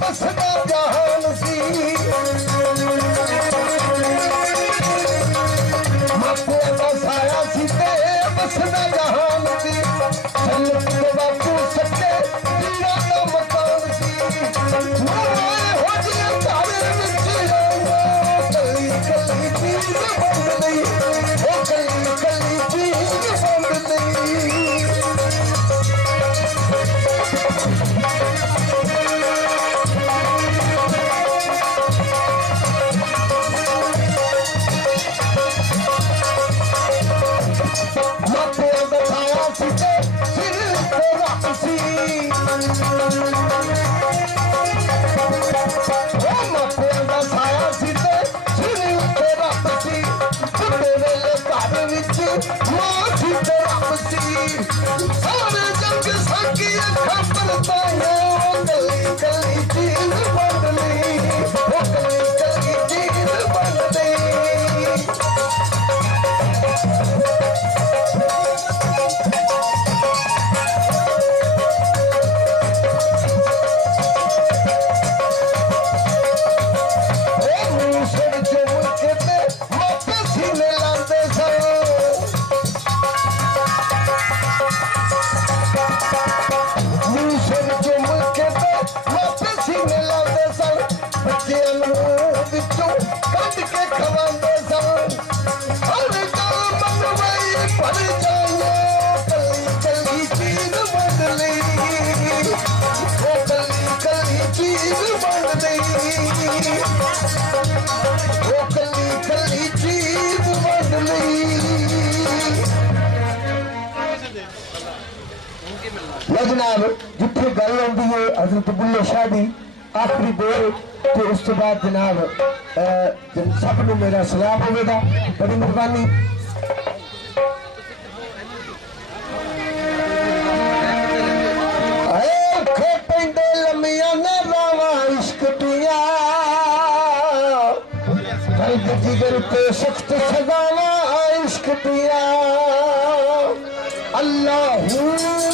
बसदा जहान सी मापिया दा साया सी ते बसदा जहान सी जन्नत दे बापू सच्चे पीरा दा मकान सी मोए हो जिया तारे विच कली कली चीज बंद नहीं ओ कली कली चीज बंद नहीं मापिया दा साया सी ते सिर ते रब सी मापिया दा साया सी ते सिर ते रब सी बुढ़े वेले घर विच मां सी ते रब सी सारे जग साकी अखां परताया गली गली चीज बंद नहीं ओ गली गली चीज बंद नहीं जनाब जिथे गल आती है हजरत बुल्ले शाह की आखिरी दौर तो उस तो बाद जनाब सब नूं मेरा सलाम होगा बड़ी मेहरबानी पेंडे लम्मिया न रावा इश्क पिया जिगर पे सख्त सदावा इश्क पिया अल्लाह